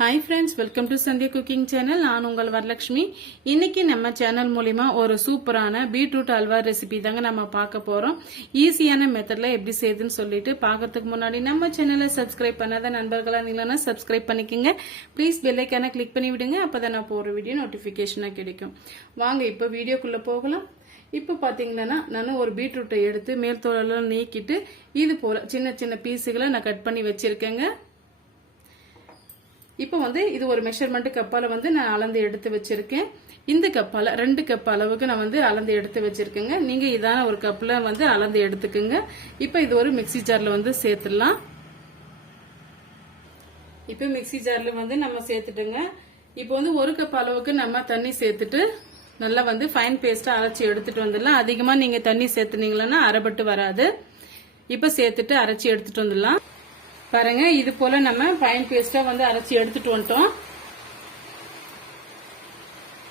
Hi friends welcome to Sandhya cooking channel நான் உங்கள் வரலட்சுமி. இன்னைக்கு நம்ம சேனல் மூலிமா ஒரு சூப்பரான பீட்ரூட் அல்வா ரெசிபி தாங்க நம்ம பார்க்க போகிறோம் ஈஸியான மெத்தடில் எப்படி செய்யுதுன்னு சொல்லிட்டு பார்க்கறதுக்கு முன்னாடி நம்ம சேனலை சப்ஸ்கிரைப் பண்ணாத நண்பர்களாக இருந்தீங்கன்னா சப்ஸ்கிரைப் பண்ணிக்கோங்க. ப்ளீஸ் பெல்லைக்கான கிளிக் பண்ணி விடுங்க அப்போ தான் நான் போகிற வீடியோ நோட்டிஃபிகேஷனாக கிடைக்கும். வாங்க இப்போ வீடியோக்குள்ளே போகலாம். இப்போ பார்த்தீங்கன்னா நான் ஒரு பீட்ரூட்டை எடுத்து மேல் தோலெல்லாம் நீக்கிட்டு இது போல சின்ன சின்ன பீஸுகளை நான் கட் பண்ணி வச்சிருக்கேங்க. இப்போ வந்து இது ஒரு மெஷர்மெண்ட் கப்பால வந்து நான் அளந்து எடுத்து வச்சிருக்கேன். இந்த கப்பால ரெண்டு கப் அளவுக்கு நான் வந்து அளந்து எடுத்து வச்சிருக்கேங்க. நீங்க இதான ஒரு கப்ல வந்து அளந்து எடுத்துக்கோங்க. இப்போ இது ஒரு மிக்ஸி ஜார்ல வந்து சேர்த்துடலாம். இப்போ மிக்ஸி ஜார்ல வந்து நம்ம சேர்த்துட்டுங்க. இப்போ வந்து ஒரு கப் அளவுக்கு நம்ம தண்ணி சேர்த்துட்டு நல்லா வந்து ஃபைன் பேஸ்டா அரைச்சி எடுத்துட்டு வந்துடலாம். அதிகமா நீங்க தண்ணி சேர்த்துனீங்களன்னா அரைபட்டு வராது. இப்போ சேர்த்துட்டு அரைச்சி எடுத்துட்டு வந்துடலாம். பாருங்க இது போல நம்ம ஃபைன் பேஸ்டா வந்து அரைச்சி எடுத்துட்டு வந்துட்டோம்.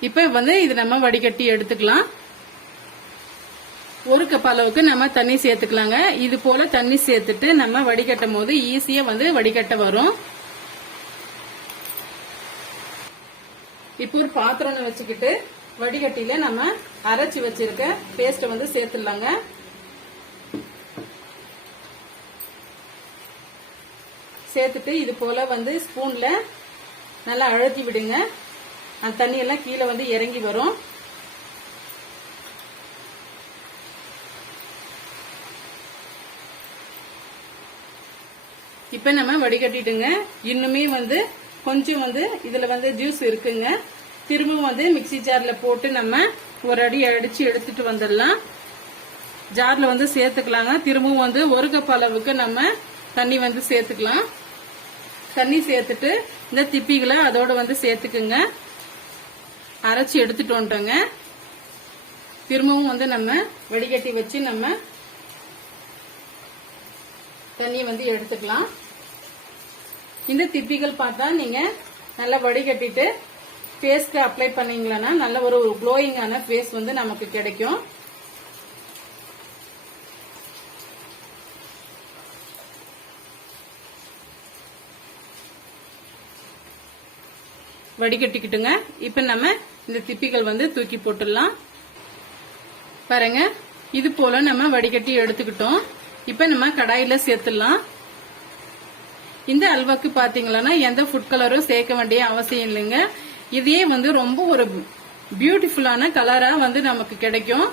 இப்ப வந்து இது நம்ம வடிகட்டி எடுத்துக்கலாம். ஒரு கப் அளவுக்கு நம்ம தண்ணி சேர்த்துக்கலாங்க. இது போல தண்ணி சேர்த்துட்டு நம்ம வடிகட்டும் போது ஈஸியா வந்து வடிகட்ட வரும். இப்போ ஒரு பாத்திரம் வச்சுக்கிட்டு வடிகட்டியில நம்ம அரைச்சி வச்சிருக்க பேஸ்ட வந்து சேர்த்துடலாங்க. சேர்த்துட்டு இது போல வந்து ஸ்பூன்ல நல்லா அழுத்தி விடுங்க. அந்த தண்ணியெல்லாம் கீழே வந்து இறங்கி வரும். இப்ப நம்ம வடிகட்டிட்டுங்க. இன்னுமே வந்து கொஞ்சம் வந்து இதுல வந்து ஜூஸ் இருக்குங்க. திரும்பவும் வந்து மிக்சி ஜார்ல போட்டு நம்ம ஒரு அடி அடிச்சு எடுத்துட்டு வந்துடலாம். ஜார்ல வந்து சேர்த்துக்கலாங்க. திரும்பவும் வந்து ஒரு கப் அளவுக்கு நம்ம தண்ணி வந்து சேர்த்துக்கலாம். தண்ணி சேர்த்துட்டு இந்த திப்பிகளை அதோட வந்து சேர்த்துக்குங்க. அரைச்சி எடுத்துட்டு வந்துட்டோங்க திரும்பவும் வந்து நம்ம வடிகட்டி வச்சு நம்ம தண்ணியை வந்து எடுத்துக்கலாம். இந்த திப்பிகள் பார்த்தா நீங்க நல்லா வடிகட்டிட்டு ஃபேஸ்க்கு அப்ளை பண்ணீங்களன்னா நல்ல ஒரு க்ளோயிங்கான ஃபேஸ் வந்து நமக்கு கிடைக்கும். வடிகட்டிக்கிட்டுங்க. இப்ப நம்ம இந்த திப்பிகள் வந்து தூக்கி போட்டுடலாம். பாருங்க. இது போல நம்ம வடிகட்டி எடுத்துக்கிட்டோம். இப்ப நம்ம கடாயில சேர்த்துடலாம். இந்த அல்வாக்கு பாத்தீங்களன்னா எந்த ஃபுட் கலரும் சேர்க்க வேண்டிய அவசியம் இல்லைங்க. இதே வந்து ரொம்ப ஒரு பியூட்டிஃபுல்லான கலரா வந்து நமக்கு கிடைக்கும்.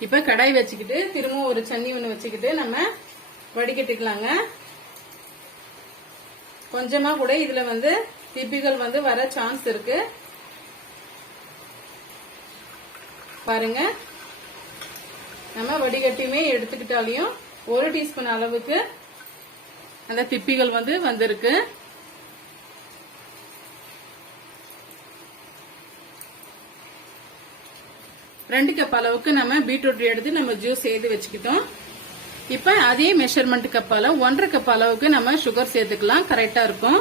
இப்ப கடாய் வச்சுக்கிட்டு திரும்ப ஒரு சன்னி ஒண்ணு வச்சுக்கிட்டு நம்ம வடிகட்டிக்கலாங்க. கொஞ்சமா கூட இதுல வந்து திப்பிகள் வந்து வர சான்ஸ் இருக்கு. பாருங்க. நம்ம வடிகட்டியுமே எடுத்துக்கிட்டாலையும் ஒரு டீஸ்பூன் அளவுக்கு அந்த திப்பிகள் வந்து வந்திருக்கு. ரெண்டு கப் அளவுக்கு நம்ம பீட்ரூட் எடுத்து நம்ம ஜூஸ் செய்து வச்சுக்கிட்டோம். இப்ப அதே மெஷர்மெண்ட் கப்பால ஒன்றரை கப் அளவுக்கு நம்ம சுகர் சேர்த்துக்கலாம். கரெக்டா இருக்கும்.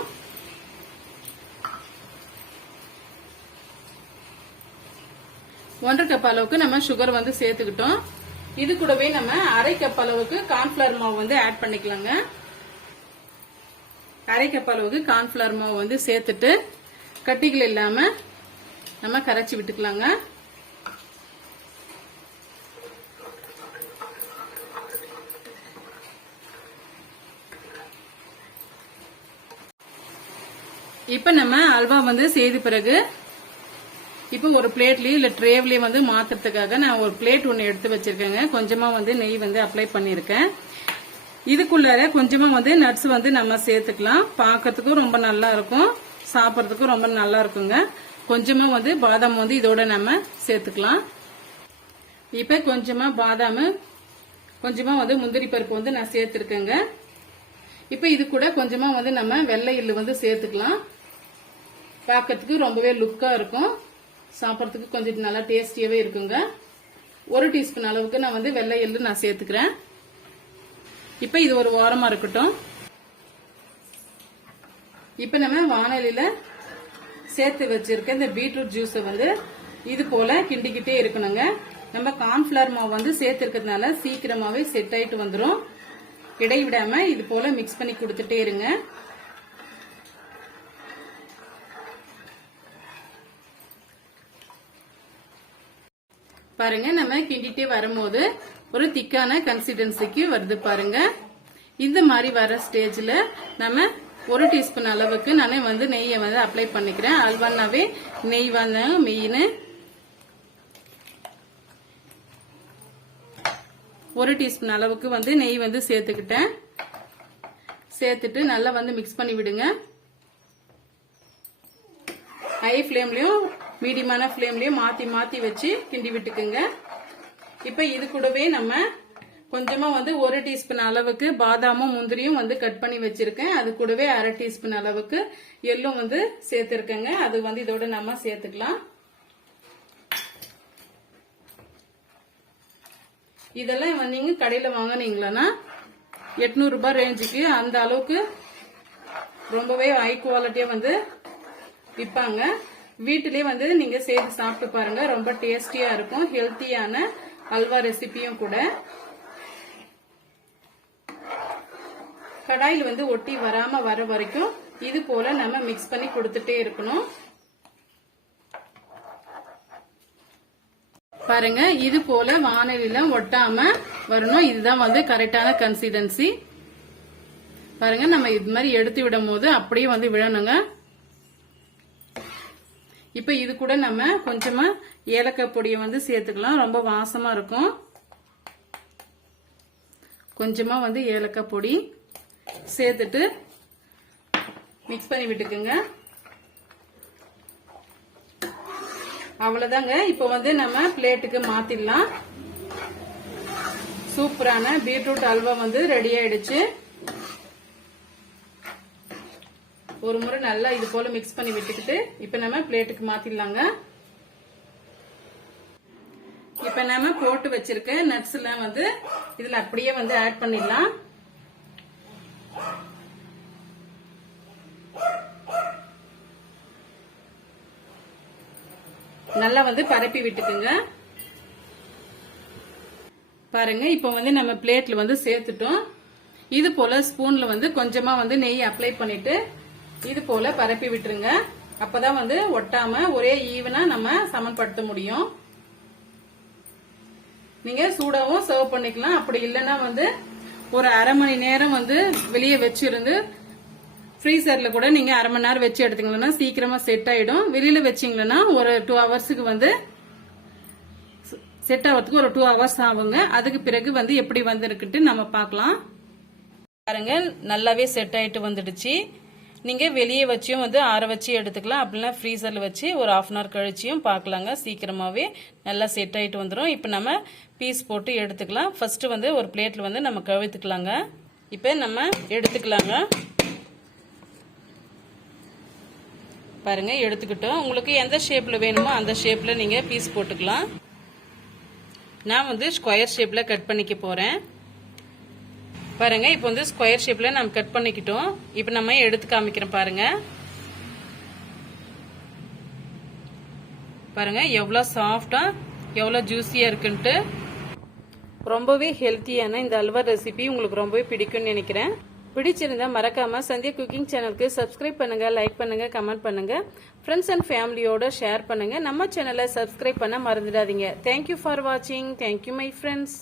ஒன்றரை கப் அளவுக்கு நம்ம சுகர் வந்து சேர்த்துக்கிட்டோம். இது கூடவே நம்ம அரை கப் அளவுக்கு கார்ன்ஃபிளவர் மாவு வந்து ஆட் பண்ணிக்கலாங்க. அரை கப் அளவுக்கு கார்ன்ஃபிளவர் மாவு வந்து சேர்த்துட்டு கட்டிகள் இல்லாம நம்ம கரைச்சி விட்டுக்கலாங்க. இப்ப நம்ம அல்வா வந்து செய்த பிறகு இப்ப ஒரு பிளேட்லயும் இல்ல ட்ரேவ்லயும் வந்து மாத்துறதுக்காக நான் ஒரு பிளேட் ஒன்று எடுத்து வச்சிருக்கேங்க. கொஞ்சமா வந்து நெய் வந்து அப்ளை பண்ணிருக்கேன் இதுக்குள்ளார கொஞ்சமா வந்து நட்ஸ் வந்து நம்ம சேர்த்துக்கலாம். பார்க்கறதுக்கும் ரொம்ப நல்லா இருக்கும். சாப்பிட்றதுக்கும் ரொம்ப நல்லா இருக்குங்க. கொஞ்சமா வந்து பாதாம் வந்து இதோட நம்ம சேர்த்துக்கலாம். இப்ப கொஞ்சமா பாதாம் கொஞ்சமா வந்து முந்திரி பருப்பு வந்து நான் சேர்த்திருக்கேங்க. இப்ப இது கூட கொஞ்சமா வந்து நம்ம வெள்ளை எள்ளு வந்து சேர்த்துக்கலாம். பார்க்கறதுக்கு ரொம்பவே லுக்காக இருக்கும். சாப்பிட்றதுக்கு கொஞ்சம் நல்லா டேஸ்டியாகவே இருக்குங்க. ஒரு டீஸ்பூன் அளவுக்கு நான் வந்து வெள்ளை எள்ளு நான் சேர்த்துக்கிறேன். இப்போ இது ஒரு ஓரமாக இருக்கட்டும். இப்போ நம்ம வானொலியில் சேர்த்து வச்சிருக்க இந்த பீட்ரூட் ஜூஸை வந்து இது போல கிண்டிக்கிட்டே இருக்கணுங்க. நம்ம கார்ன்ஃபிளவர் மாவு வந்து சேர்த்துருக்கிறதுனால சீக்கிரமாகவே செட் ஆகிட்டு வந்துடும் இடைவிடாமல் இது போல மிக்ஸ் பண்ணி கொடுத்துட்டே இருங்க. பாருங்க நம்ம கிண்டிட்டே வரும்போது ஒரு திக்கான கன்சிஸ்டன்சிக்கு வருது பாருங்க. இந்த மாதிரி வர ஸ்டேஜில் நம்ம ஒரு டீஸ்பூன் அளவுக்கு நான் வந்து நெய்யை வந்து அப்ளை பண்ணிக்கிறேன். அல்வானாவே நெய் வந்து மெயின். ஒரு டீஸ்பூன் அளவுக்கு வந்து நெய் வந்து சேர்த்துக்கிட்டேன். சேர்த்துட்டு நல்லா வந்து மிக்ஸ் பண்ணி விடுங்க. ஹை ஃப்ளேம்லயும் மீடியமான ஃப்ளேம்லயும் மாத்தி மாத்தி வச்சு கிண்டி விட்டுக்குங்க. இப்ப இது கூடவே நம்ம கொஞ்சமா வந்து ஒரு டீஸ்பூன் அளவுக்கு பாதாமும் முந்திரியும் வந்து கட் பண்ணி வச்சிருக்கேன். அது கூடவே அரை டீஸ்பூன் அளவுக்கு எள்ளும் வந்து சேர்த்திருக்கேங்க. அது வந்து இதோட நம்ம சேர்த்துக்கலாம். இதெல்லாம் வந்து நீங்க கடையில வாங்கினீங்களன்னா எட்நூறு ரூபாய் ரேஞ்சுக்கு அந்த அளவுக்கு ரொம்பவே ஹை குவாலிட்டியா வந்து விற்பாங்க வீட்டிலேயே வந்து நீங்க சேர்த்து சாப்பிட்டு பாருங்க. ரொம்ப டேஸ்டியா இருக்கும். ஹெல்த்தியான அல்வா ரெசிபியும் கூட. கடாயில் வந்து ஒட்டி வராம வர வரைக்கும் இது போல நம்ம மிக்ஸ் பண்ணி கொடுத்துட்டே இருக்கணும். பாருங்க இது போல வானலில ஒட்டாம வரணும். இதுதான் வந்து கரெக்டான கன்சிஸ்டன்சி பாருங்க நம்ம இது மாதிரி எடுத்து விடும் போது அப்படியே வந்து விழணுங்க. இப்போ இது கூட நம்ம கொஞ்சமா ஏலக்காய் பொடியை வந்து சேர்த்துக்கலாம். ரொம்ப வாசமா இருக்கும். கொஞ்சமா வந்து ஏலக்காய் பொடி சேர்த்துட்டு மிக்ஸ் பண்ணி விட்டுக்குங்க. அவ்வளவுதாங்க. இப்போ வந்து நம்ம பிளேட்டுக்கு மாத்திடலாம். சூப்பரான பீட்ரூட் அல்வா வந்து ரெடி ஆயிடுச்சு. ஒரு முறை நல்லா இது போல மிக்ஸ் பண்ணி விட்டுக்கிட்டு இப்ப நம்ம பிளேட்டுக்கு மாத்திடலாங்க. இப்ப நம்ம போட்டு வச்சிருக்க நட்ஸ் எல்லாம் வந்து இதுல அப்படியே வந்து ஆட் பண்ணிடலாம். நல்லா வந்து பரப்பி விட்டுக்குங்க. பாருங்க இப்போ வந்து நம்ம பிளேட்ல வந்து சேர்த்துட்டோம். இது போல ஸ்பூன்ல வந்து கொஞ்சமா வந்து நெய் அப்ளை பண்ணிட்டு இது போல பரப்பி விட்டுருங்க. அப்பதான் வந்து ஒட்டாம ஒரே ஈவனா நம்ம சமன்படுத்த முடியும். நீங்க சூடாவும் சர்வ் பண்ணிக்கலாம். அப்படி இல்லைன்னா வந்து ஒரு அரை மணி நேரம் வந்து வெளியே வச்சிருந்து ஃப்ரீசர்ல கூட நீங்க அரை மணி நேரம் வச்சு எடுத்தீங்கன்னா சீக்கிரமா செட் ஆயிடும். வெளியில வச்சீங்கன்னா ஒரு டூ ஹவர்ஸுக்கு வந்து செட் ஆகிறதுக்கு ஒரு டூ ஹவர்ஸ் ஆகுங்க. அதுக்கு பிறகு வந்து எப்படி வந்திருக்குட்டு நம்ம பார்க்கலாம். பாருங்க நல்லாவே செட் ஆயிட்டு வந்துடுச்சு. நீங்கள் வெளியே வச்சியும் வந்து ஆற வச்சு எடுத்துக்கலாம். அப்படின்னா ஃப்ரீசரில் வச்சு ஒரு ஆஃப் அன் ஹவர் கழிச்சியும் பார்க்கலாங்க. சீக்கிரமாகவே நல்லா செட் ஆகிட்டு வந்துடும் இப்போ நம்ம பீஸ் போட்டு எடுத்துக்கலாம். ஃபஸ்ட்டு வந்து ஒரு பிளேட்டில் வந்து நம்ம கவிழ்த்துக்கலாங்க இப்போ நம்ம எடுத்துக்கலாங்க. பாருங்கள் எடுத்துக்கிட்டோம். உங்களுக்கு எந்த ஷேப்பில் வேணுமோ அந்த ஷேப்பில் நீங்கள் பீஸ் போட்டுக்கலாம். நான் வந்து ஸ்கொயர் ஷேப்பில் கட் பண்ணிக்க போகிறேன் பாருங்க இப்போ வந்து ஸ்கொயர் ஷேப்ல நம்ம கட் பண்ணிக்கிட்டோம். இப்போ நம்ம எடுத்து காமிக்கிறோம் பாருங்க. பாருங்க எவ்வளோ சாஃப்டா எவ்வளோ ஜூஸியா இருக்குன்ட்டு. ரொம்பவே ஹெல்த்தியான இந்த அல்வா ரெசிபி உங்களுக்கு ரொம்பவே பிடிக்கும்னு நினைக்கிறேன். பிடிச்சிருந்தா மறக்காம சந்தியா குக்கிங் சேனலுக்கு சப்ஸ்கிரைப் பண்ணுங்க லைக் பண்ணுங்க கமெண்ட் பண்ணுங்க. ஃப்ரெண்ட்ஸ் அண்ட் ஃபேமிலியோட ஷேர் பண்ணுங்க. நம்ம சேனலை சப்ஸ்கிரைப் பண்ண மறந்துடாதீங்க. தேங்க்யூ ஃபார் வாட்சிங் தேங்க்யூ மை ஃப்ரெண்ட்ஸ்